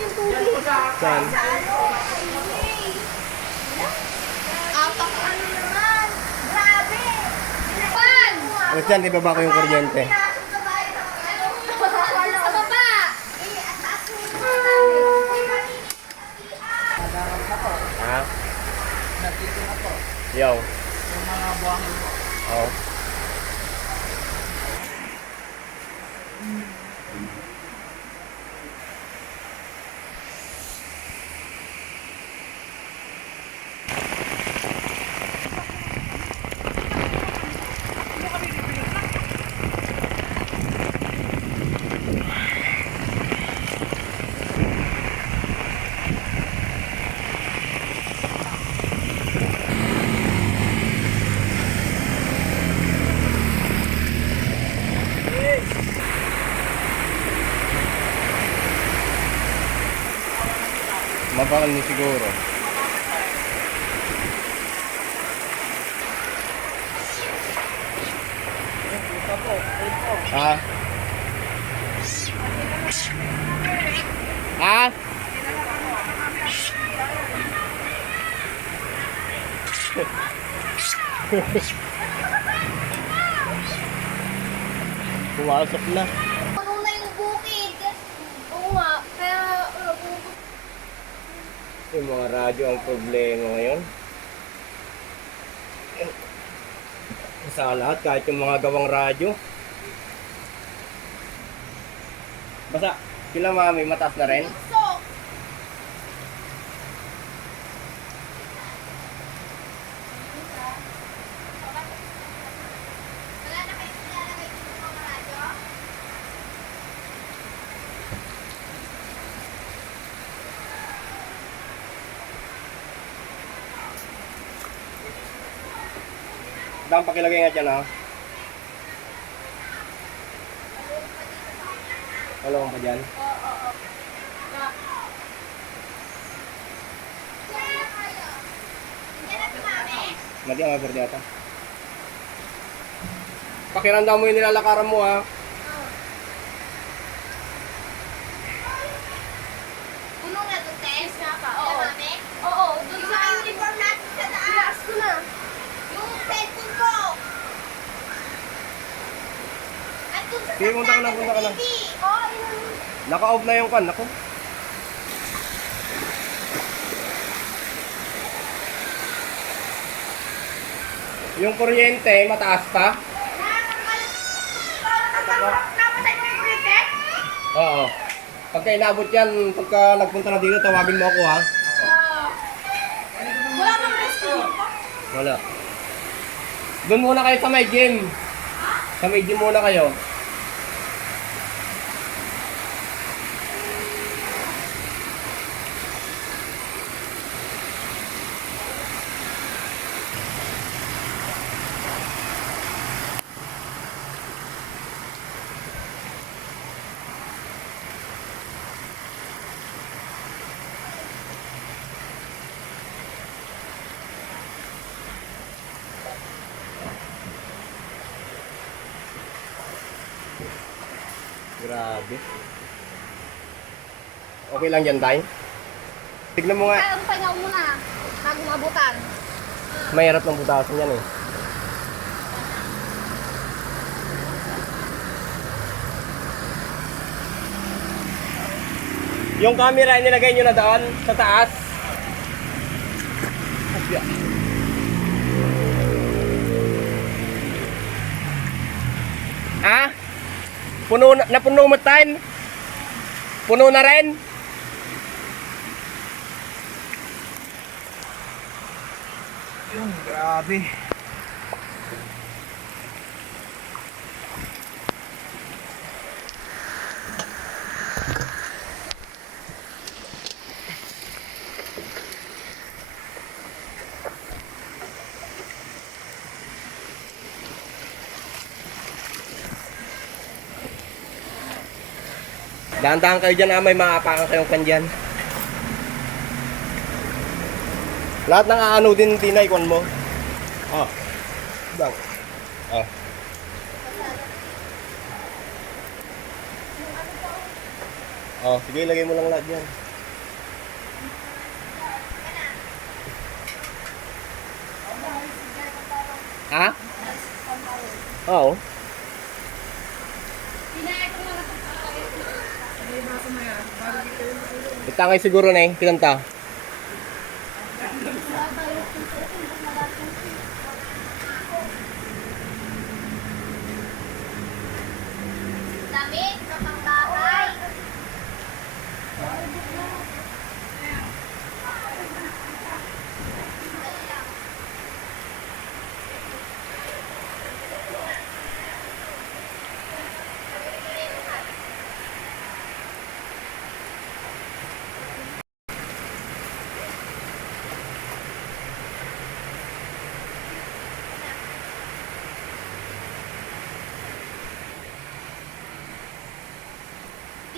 yung tubig. Saan? Apak ano naman. Grabe. Pan! O dyan, ibaba ko yung kuryente. Ha? Yo. Oh. Mabakal ni siguro. Ha? Ha? Pumasok na yung bukid. Oo nga. Kaya, ano, pupunta Yung mga radyo ang problema ngayon. Sa lahat, kahit yung mga gawang radyo. Basta, sila mami, mataas na rin. Sok! Wala na kayo nilalagay dito sa mga radyo? Dang pakilagay nga dyan, ha? Wala kang pa dyan. Hindi ang maberde ata. Pakiramdam mo yung nilalakaran mo, ha? Puno na doon, Tess. nga pa, oo. mami? Oo, doon sa uniform natin sa taas. Ilaas ko na. Yung cellphone ko. At doon sa Sige, punta ka na, punta ka na. Naka-off na yung kan, ako. Yung kuryente, mataas pa? Oo. Pagka inabot yan, pagka nagpunta na dito, tawagin mo ako ha. Wala? Wala. Doon muna kayo sa may gym. Sa may gym muna kayo. Grabe. Okay lang yan, Tay? Tignan mo nga. Kaya ang pahinga mo na. Bago mabutan. Mahirap ng butasan yan eh. Yung camera nilagay nyo na doon sa taas. Ah? Puno na, napuno mo tan? Puno na rin? Grabe. Dahan-dahan kayo dyan ah, may maapakan kayong kandyan. Lahat ng aano din tinay kon mo. Ah. Bang. Ah. Oh, sige, lagay mo lang lahat yan. Ha? Oo. Itangay siguro na eh, pinanta.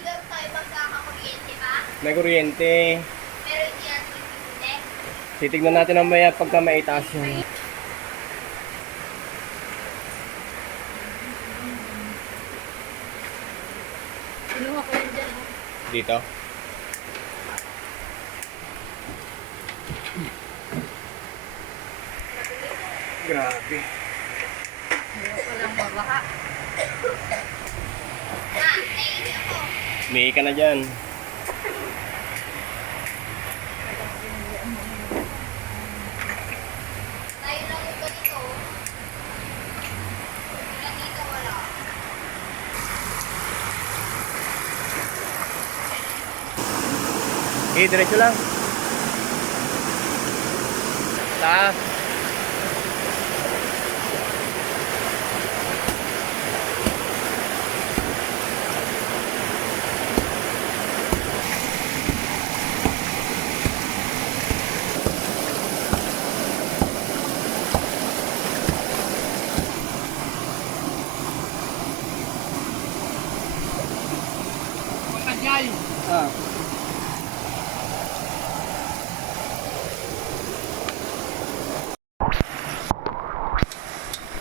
Ka tayo magkakakuryente ba? May kuryente. Pero hindi yan hindi. Titignan natin mamaya pagka maitaas yun. Kinuha ko yun dyan. Dito. Grabe. Ah, naiinit ako. May ka na dyan. Okay, diretso lang. Taas. Ah.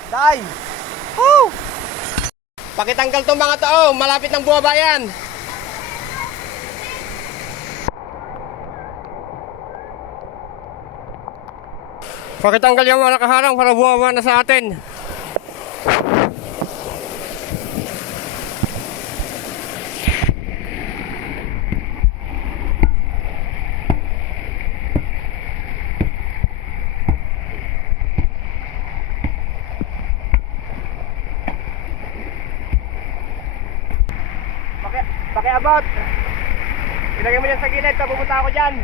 Day! Woo! Pakitanggal tong mga tao, malapit ng bumaba yan. Pakitanggal yung mga nakaharang para bumaba na sa atin. Pakiabot. Ilagay mo dyan sa gilid, tapos pupunta ako dyan.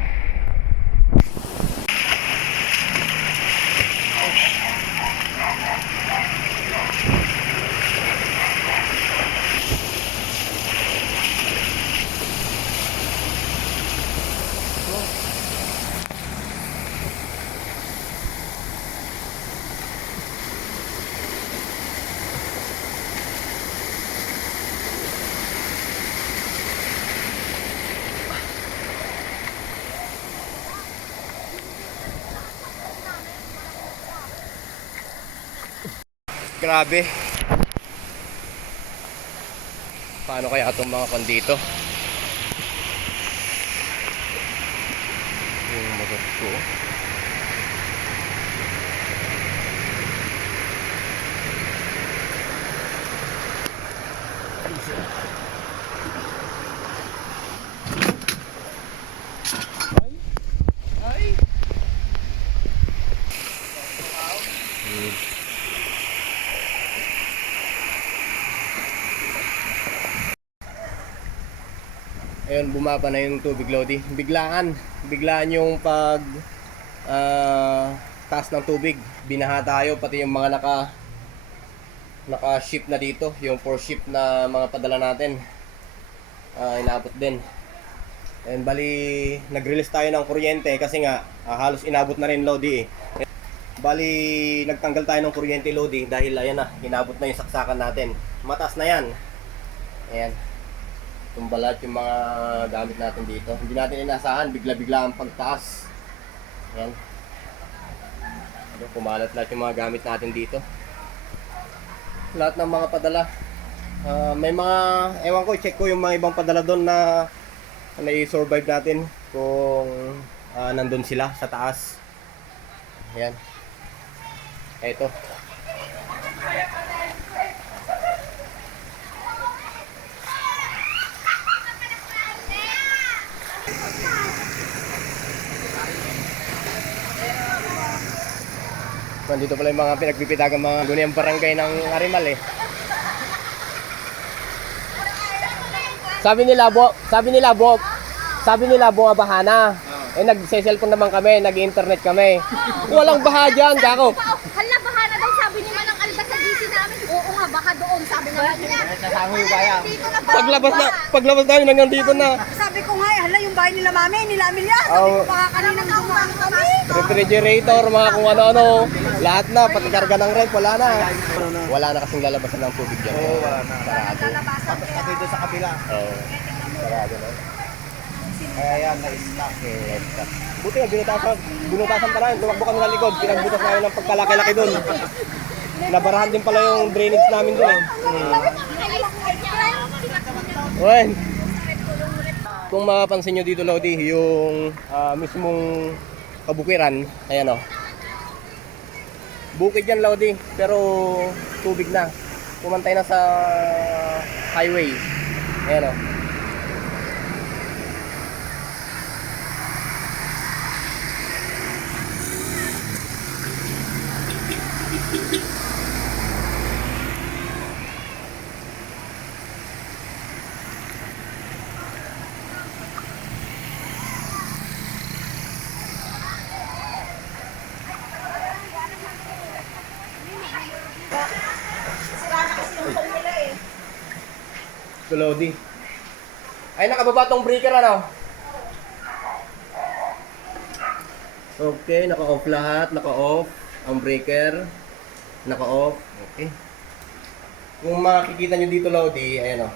Grabe. Paano kaya itong mga kondito? Yung motor ko. Ayun, bumaba na yung tubig, Lodi. Biglaan. Biglaan yung pag ah, taas ng tubig. Binaha tayo, pati yung mga naka naka-ship na dito. Yung for ship na mga padala natin. ah, inabot din. And bali, nag-release tayo ng kuryente kasi nga ah, halos inabot na rin Lodi eh. Bali, nagtanggal tayo ng kuryente Lodi dahil ayan na, inabot na yung saksakan natin. Mataas na yan. Ayan tumbalat yung mga gamit natin dito. Hindi natin inasahan, bigla-bigla ang pagtaas. Ayan. Ano, kumalat lahat yung mga gamit natin dito. Lahat ng mga padala. Ah, may mga, ewan ko, check ko yung mga ibang padala doon na na-survive natin kung ah, nandun sila sa taas. Ayan. Ito. Nandito pala yung mga pinagpipitagang mga guniang barangay ng Arimal eh. Sabi nila, bo, sabi nila, bo, sabi nila, bunga bahana. Eh, nag-cellphone naman kami, nag-internet kami. Walang baha dyan, kako. Hala, baha na daw sabi ni Manang Alba sa GC namin. Oo nga, baka doon sabi naman nila. Kaya. Paglabas na, paglabas namin hanggang dito na. Sabi ko nga, eh, hala yung bahay nila mami, nila Amelia. Sabi Oh. baka kaninang dumaan kami. Refrigerator, mga kung ano-ano. Lahat na, pati karga ng rep, wala na. Wala na kasing lalabasan ng tubig dyan. Oo, wala na. Sarado. Pati doon sa kabila. Oo. Sarado na. Kaya yan, na-stuck. Eh, Buti nga, binutasan, binutasan pa namin. Tumakbo kami sa likod. Pinagbutas namin ng pagkalaki-laki doon. Nabarahan din pala yung drainage namin doon. Eh. Hmm. Wen. Kung mapapansin nyo dito, Lodi, yung ah, mismong kabukiran, ayan o. Bukid yan, Lodi, pero tubig na. Pumantay na sa highway. Ayan o. Ito, Lodi. Ay, nakababa tong breaker, ano? Okay, naka-off lahat. Naka-off ang breaker. Naka-off. Okay. Kung makikita nyo dito, Lodi, ayan o.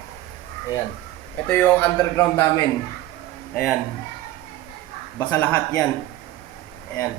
Ayan. Ito yung underground namin. Ayan. Basa lahat yan. Ayan.